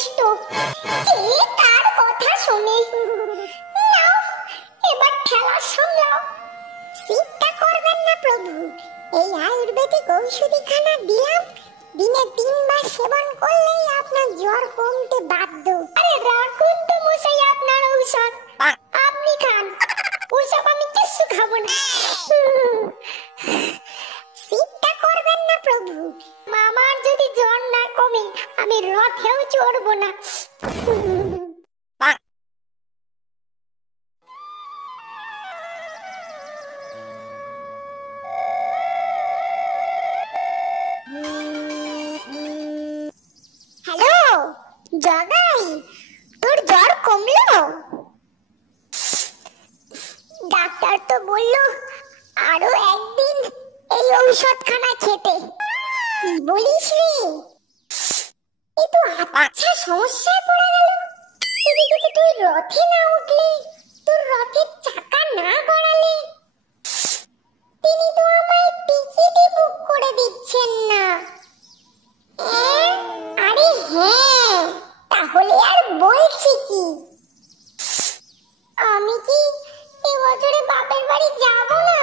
দুষ্ট, কে তার কথা শুনে। নাও, এবার ঠেলা সামলাও। চিন্তা করবেন না প্রভু, এই আয়ুর্বেদিক ঔষধিখানা দিলাম, দিনে 3 বার সেবন করলেই আপনার জ্বর কমতে বাধ্য। আরে রাখুন তো মশাই আপনার ঔষধ, আপনি খান, ওসব আমি কিছু খাবো না। চিন্তা করবেন না প্রভু, মামার যদি জ্বর না কমে আমি রথেও চড়বো না। হ্যালো জগাই, তোর জ্বর কমলো? ডাক্তার তো বললো আরো একদিন এই ঔষধখানা খেতে। কি বলিস রে, এ তো আচ্ছা সমস্যায় পড়ে গেল। এদিকে তো তুই রথে না উঠলে, তোর রথের চাকা না গড়ালে, তিনি তো আমায় টিকিটই বুক করে দিচ্ছেন না। আরে হ্যাঁ, তাহলে আর বলছি কি, আমি কি এবছরে বাপের বাড়ি যাব না?